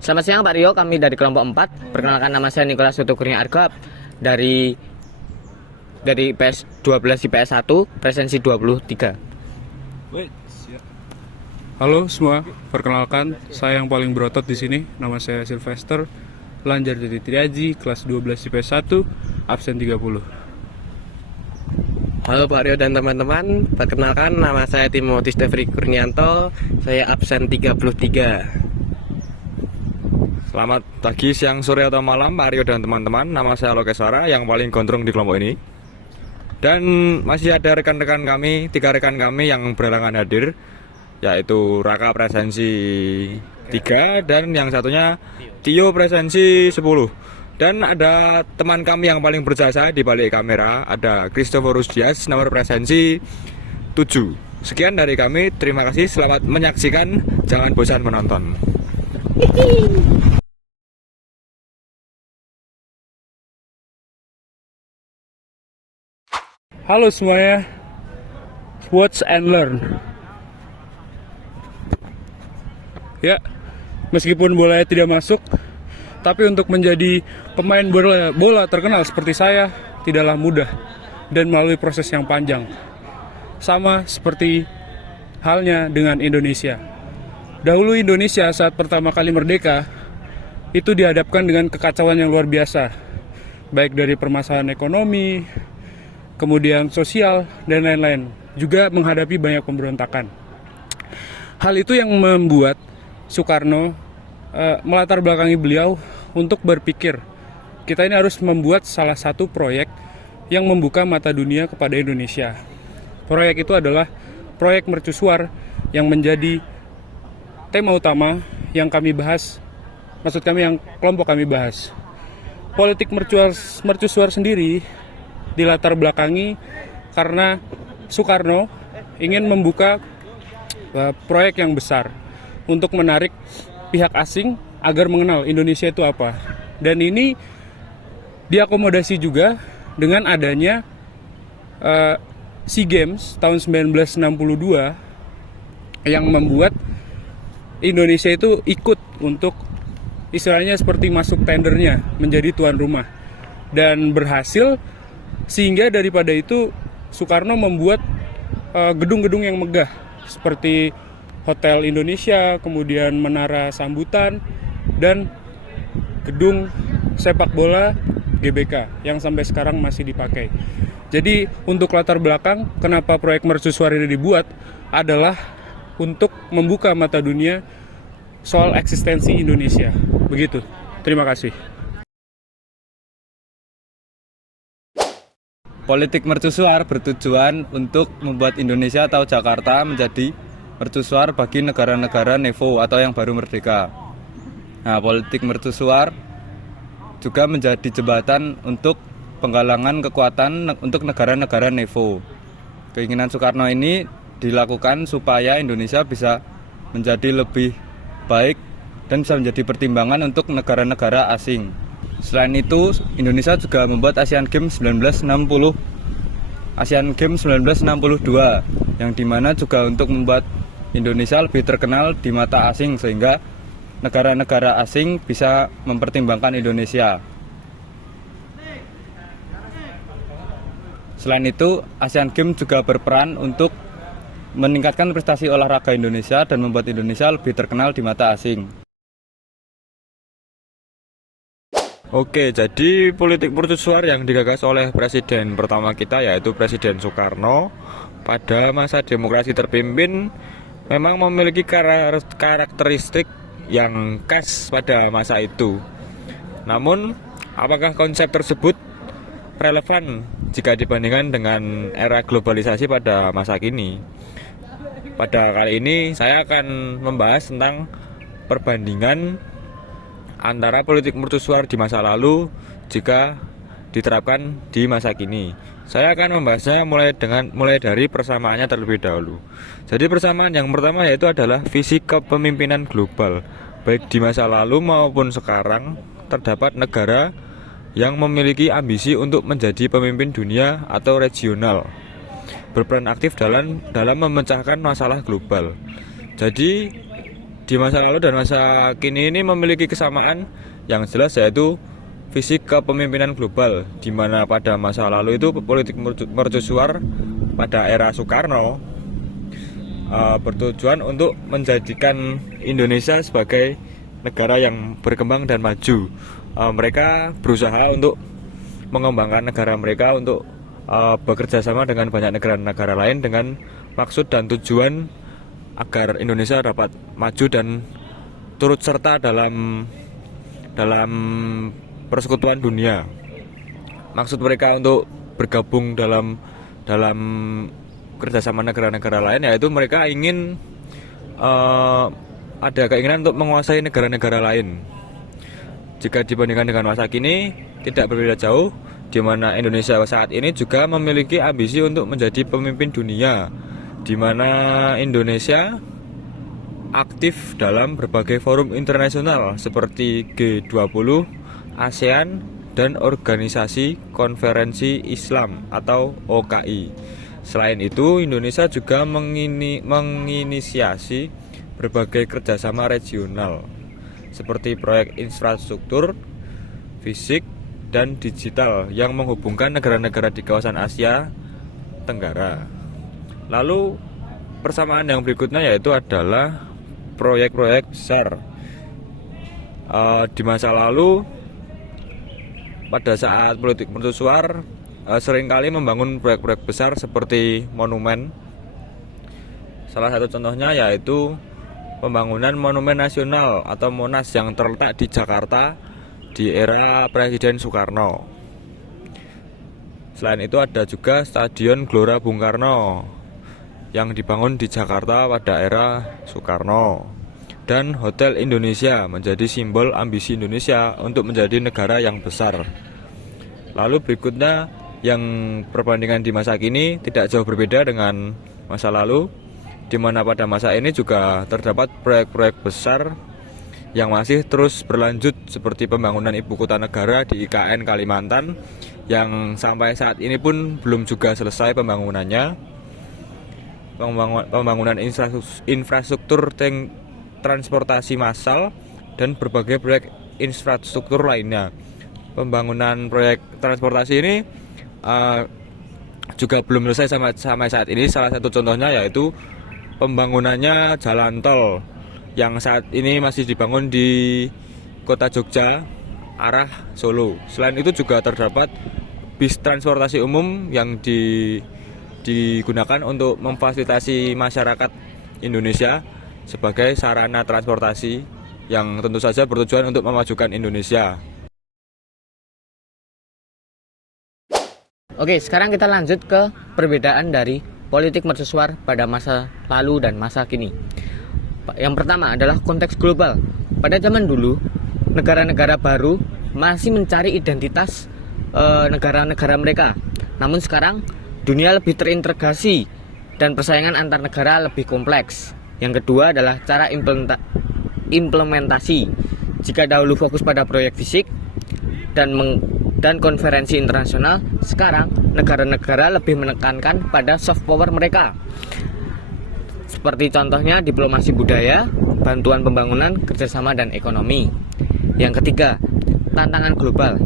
Selamat siang Pak Rio, kami dari kelompok 4. Perkenalkan, nama saya Nikolas Soto Kurnia Argap dari PS 12 IPS 1, presensi 23. Halo semua, perkenalkan saya yang paling berotot di sini. Nama saya Sylvester Lanjar dari Triaji, kelas 12 IPS 1, absen 30. Halo Pak Rio dan teman-teman, perkenalkan nama saya Timothy Stefri Kurnianto, saya absen 33. Selamat pagi, siang, sore, atau malam Pak Rio dan teman-teman. Nama saya Lokeswara yang paling gondrong di kelompok ini. Dan masih ada rekan-rekan kami, 3 rekan kami yang berhalangan hadir, yaitu Raka presensi 3 dan yang satunya Tio presensi 10. Dan ada teman kami yang paling berjasa di balik kamera, ada Christophorus Dias nomor presensi 7. Sekian dari kami, terima kasih, selamat menyaksikan, jangan bosan menonton. Halo semuanya, watch and learn. Ya, meskipun bolanya tidak masuk, tapi untuk menjadi pemain bola terkenal seperti saya tidaklah mudah dan melalui proses yang panjang. Sama seperti halnya dengan Indonesia. Dahulu Indonesia saat pertama kali merdeka itu dihadapkan dengan kekacauan yang luar biasa, baik dari permasalahan ekonomi, kemudian sosial, dan lain-lain. Juga menghadapi banyak pemberontakan. Hal itu yang membuat Soekarno melatar belakangi beliau untuk berpikir, kita ini harus membuat salah satu proyek yang membuka mata dunia kepada Indonesia. Proyek itu adalah proyek mercusuar yang menjadi tema utama yang kami bahas, maksud kami yang kelompok kami bahas. Politik mercusuar sendiri dilatar belakangi karena Soekarno ingin membuka proyek yang besar untuk menarik pihak asing agar mengenal Indonesia itu apa. Dan ini diakomodasi juga dengan adanya SEA Games tahun 1962 yang membuat Indonesia itu ikut untuk istilahnya seperti masuk tendernya menjadi tuan rumah, dan berhasil. Sehingga daripada itu Soekarno membuat gedung-gedung yang megah seperti Hotel Indonesia, kemudian Menara Sambutan, dan gedung sepak bola GBK yang sampai sekarang masih dipakai. Jadi untuk latar belakang kenapa proyek mercusuar ini dibuat adalah untuk membuka mata dunia soal eksistensi Indonesia. Begitu. Terima kasih. Politik mercusuar bertujuan untuk membuat Indonesia atau Jakarta menjadi mercusuar bagi negara-negara NEVO atau yang baru merdeka. Nah, politik mercusuar juga menjadi jembatan untuk penggalangan kekuatan untuk negara-negara NEVO. Keinginan Soekarno ini dilakukan supaya Indonesia bisa menjadi lebih baik dan bisa menjadi pertimbangan untuk negara-negara asing. Selain itu, Indonesia juga membuat Asian Games 1962 yang dimana juga untuk membuat Indonesia lebih terkenal di mata asing sehingga negara-negara asing bisa mempertimbangkan Indonesia. Selain itu, Asian Games juga berperan untuk meningkatkan prestasi olahraga Indonesia dan membuat Indonesia lebih terkenal di mata asing. Oke, jadi politik mercusuar yang digagas oleh presiden pertama kita yaitu Presiden Soekarno pada masa demokrasi terpimpin memang memiliki karakteristik yang khas pada masa itu. Namun, apakah konsep tersebut relevan jika dibandingkan dengan era globalisasi pada masa kini? Pada kali ini saya akan membahas tentang perbandingan antara politik mercusuar di masa lalu jika diterapkan di masa kini. Saya akan membahasnya mulai dari persamaannya terlebih dahulu. Jadi persamaan yang pertama yaitu adalah visi kepemimpinan global. Baik di masa lalu maupun sekarang terdapat negara yang memiliki ambisi untuk menjadi pemimpin dunia atau regional, berperan aktif dalam memecahkan masalah global. Jadi di masa lalu dan masa kini ini memiliki kesamaan yang jelas, yaitu visi kepemimpinan global, di mana pada masa lalu itu politik mercusuar pada era Soekarno bertujuan untuk menjadikan Indonesia sebagai negara yang berkembang dan maju. Mereka berusaha untuk mengembangkan negara mereka untuk bekerja sama dengan banyak negara-negara lain dengan maksud dan tujuan agar Indonesia dapat maju dan turut serta dalam persekutuan dunia. Maksud mereka untuk bergabung dalam kerjasama negara-negara lain, yaitu mereka ingin ada keinginan untuk menguasai negara-negara lain. Jika dibandingkan dengan masa kini, tidak berbeda jauh, di mana Indonesia saat ini juga memiliki ambisi untuk menjadi pemimpin dunia, di mana Indonesia aktif dalam berbagai forum internasional seperti G20, ASEAN, dan Organisasi Konferensi Islam atau OKI. Selain itu, Indonesia juga menginisiasi berbagai kerjasama regional seperti proyek infrastruktur, fisik, dan digital yang menghubungkan negara-negara di kawasan Asia Tenggara. Lalu persamaan yang berikutnya yaitu adalah proyek-proyek besar. Di masa lalu, pada saat politik mercusuar, seringkali membangun proyek-proyek besar seperti monumen. Salah satu contohnya yaitu pembangunan Monumen Nasional atau Monas yang terletak di Jakarta di era Presiden Soekarno. Selain itu ada juga Stadion Gelora Bung Karno yang dibangun di Jakarta pada era Soekarno. Dan Hotel Indonesia menjadi simbol ambisi Indonesia untuk menjadi negara yang besar. Lalu berikutnya, yang perbandingan di masa kini tidak jauh berbeda dengan masa lalu, di mana pada masa ini juga terdapat proyek-proyek besar yang masih terus berlanjut seperti pembangunan ibu kota negara di IKN Kalimantan yang sampai saat ini pun belum juga selesai pembangunannya. Pembangunan infrastruktur transportasi massal dan berbagai proyek infrastruktur lainnya. Pembangunan proyek transportasi ini juga belum selesai sampai saat ini. Salah satu contohnya yaitu pembangunannya jalan tol yang saat ini masih dibangun di kota Jogja arah Solo. Selain itu juga terdapat bis transportasi umum yang digunakan untuk memfasilitasi masyarakat Indonesia sebagai sarana transportasi yang tentu saja bertujuan untuk memajukan Indonesia. Oke, sekarang kita lanjut ke perbedaan dari politik mercusuar pada masa lalu dan masa kini. Yang pertama adalah konteks global. Pada zaman dulu, negara-negara baru masih mencari identitas negara-negara mereka. Namun sekarang, dunia lebih terintegrasi dan persaingan antar negara lebih kompleks. Yang kedua adalah cara implementasi. Jika dahulu fokus pada proyek fisik dan konferensi internasional, sekarang negara-negara lebih menekankan pada soft power mereka. Seperti contohnya diplomasi budaya, bantuan pembangunan, kerjasama, dan ekonomi. Yang ketiga, tantangan global.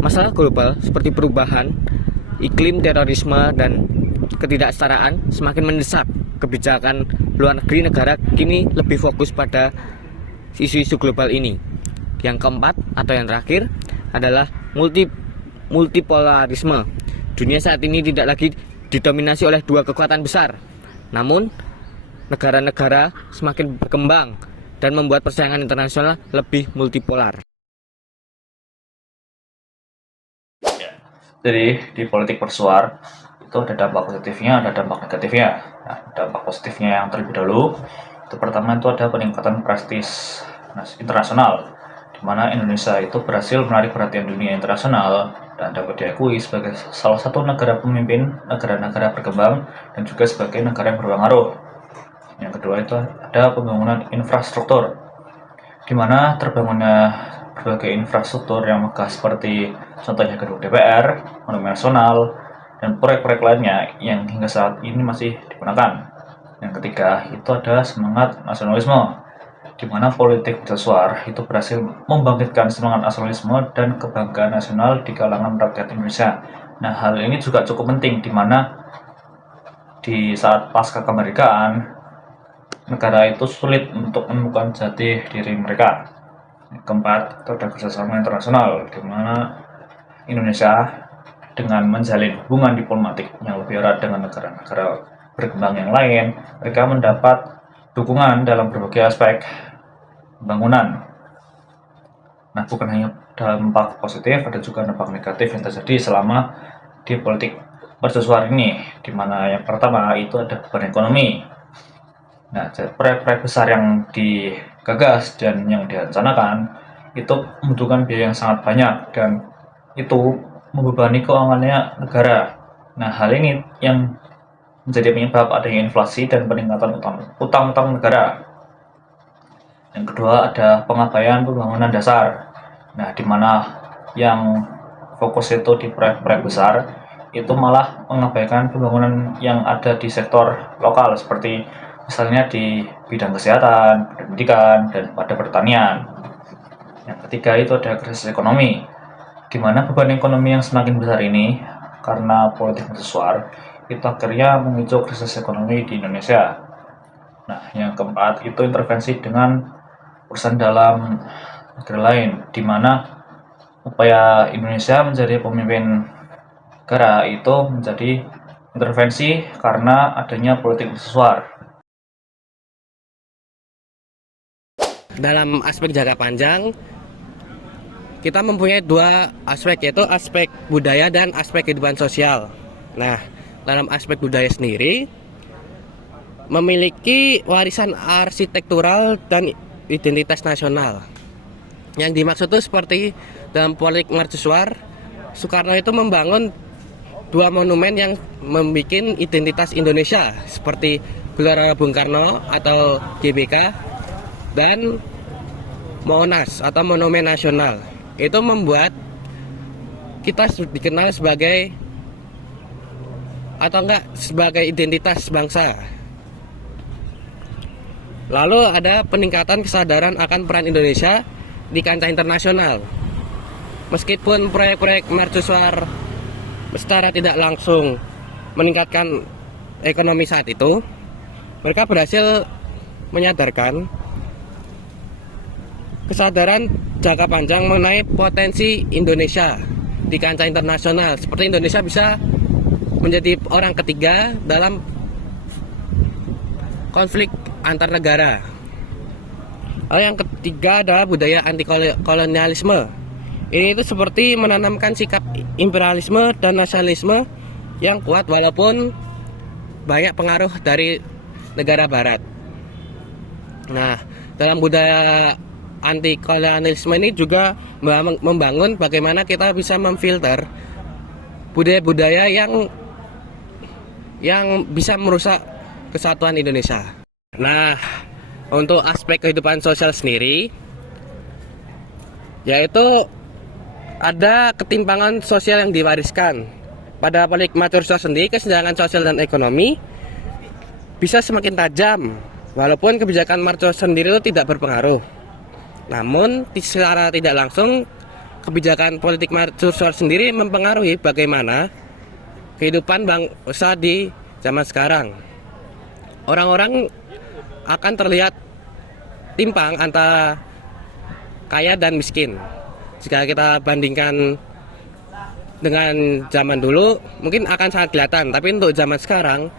Masalah global seperti perubahan iklim, terorisme, dan ketidaksetaraan semakin mendesak. Kebijakan luar negeri negara kini lebih fokus pada isu-isu global ini. Yang keempat atau yang terakhir adalah multipolarisme. Dunia saat ini tidak lagi didominasi oleh dua kekuatan besar, namun negara-negara semakin berkembang dan membuat persaingan internasional lebih multipolar. Jadi di politik persuar itu ada dampak positifnya, ada dampak negatifnya. Nah, dampak positifnya yang terlebih dahulu itu pertama itu ada peningkatan prestis internasional, di mana Indonesia itu berhasil menarik perhatian dunia internasional dan dapat diakui sebagai salah satu negara pemimpin negara-negara berkembang dan juga sebagai negara yang berpengaruh. Yang kedua itu ada pembangunan infrastruktur, di mana terbangunnya berbagai infrastruktur yang megah seperti contohnya gedung DPR, Monumen Nasional, dan proyek-proyek lainnya yang hingga saat ini masih digunakan. Yang ketiga itu ada semangat nasionalisme, di mana politik mercusuar itu berhasil membangkitkan semangat nasionalisme dan kebanggaan nasional di kalangan rakyat Indonesia. Nah, hal ini juga cukup penting di mana di saat pasca kemerdekaan negara itu sulit untuk menemukan jati diri mereka. Keempat, itu ada kerjasama internasional di mana Indonesia dengan menjalin hubungan diplomatik yang lebih erat dengan negara-negara berkembang yang lain, mereka mendapat dukungan dalam berbagai aspek pembangunan. Nah, bukan hanya dampak positif, ada juga dampak negatif yang terjadi selama di politik mercusuar ini, di mana yang pertama itu ada beban ekonomi. Nah, proyek-proyek besar yang digagas dan yang direncanakan itu membutuhkan biaya yang sangat banyak dan itu membebani keuangannya negara. Nah, hal ini yang menjadi penyebab adanya inflasi dan peningkatan utang negara. Yang kedua ada pengabaian pembangunan dasar. Nah, di mana yang fokus itu di proyek-proyek besar itu malah mengabaikan pembangunan yang ada di sektor lokal seperti misalnya di bidang kesehatan, pendidikan, dan pada pertanian. Yang ketiga itu ada krisis ekonomi, di mana beban ekonomi yang semakin besar ini karena politik mercusuar itu akhirnya memicu krisis ekonomi di Indonesia. Nah, yang keempat itu intervensi dengan urusan dalam negara lain, di mana upaya Indonesia menjadi pemimpin negara itu menjadi intervensi karena adanya politik mercusuar. Dalam aspek jangka panjang, kita mempunyai dua aspek, yaitu aspek budaya dan aspek kehidupan sosial. Nah, dalam aspek budaya sendiri memiliki warisan arsitektural dan identitas nasional. Yang dimaksud itu seperti dalam politik mercusuar, Soekarno itu membangun dua monumen yang membuat identitas Indonesia seperti Gelora Bung Karno atau GBK dan Monas atau Monumen Nasional. Itu membuat kita dikenal sebagai sebagai identitas bangsa. Lalu ada peningkatan kesadaran akan peran Indonesia di kancah internasional. Meskipun proyek-proyek mercusuar secara tidak langsung meningkatkan ekonomi saat itu, mereka berhasil menyadarkan kesadaran jangka panjang mengenai potensi Indonesia di kancah internasional, seperti Indonesia bisa menjadi orang ketiga dalam konflik antar negara. Lalu yang ketiga adalah budaya anti kolonialisme. Ini itu seperti menanamkan sikap imperialisme dan nasionalisme yang kuat walaupun banyak pengaruh dari negara barat. Nah, dalam budaya anti kolonialisme ini juga membangun bagaimana kita bisa memfilter budaya-budaya yang bisa merusak kesatuan Indonesia. Nah, untuk aspek kehidupan sosial sendiri, yaitu ada ketimpangan sosial yang diwariskan. Pada politik mercusuar sendiri, kesenjangan sosial dan ekonomi bisa semakin tajam, walaupun kebijakan mercusuar sendiri itu tidak berpengaruh. Namun, secara tidak langsung, kebijakan politik mercusuar sendiri mempengaruhi bagaimana kehidupan bangsa di zaman sekarang. Orang-orang akan terlihat timpang antara kaya dan miskin. Jika kita bandingkan dengan zaman dulu, mungkin akan sangat kelihatan. Tapi untuk zaman sekarang,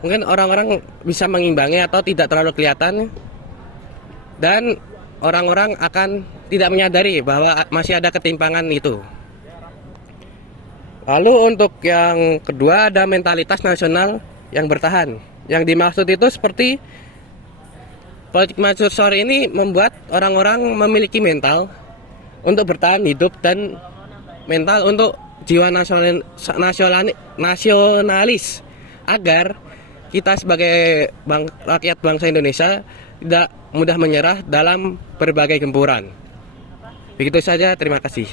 mungkin orang-orang bisa mengimbangi atau tidak terlalu kelihatan. Dan orang-orang akan tidak menyadari bahwa masih ada ketimpangan itu. Lalu untuk yang kedua ada mentalitas nasional yang bertahan. Yang dimaksud itu seperti politik mercusuar ini membuat orang-orang memiliki mental untuk bertahan hidup dan mental untuk jiwa nasionalis agar kita sebagai rakyat bangsa Indonesia tidak mudah menyerah dalam berbagai gempuran. Begitu saja, terima kasih.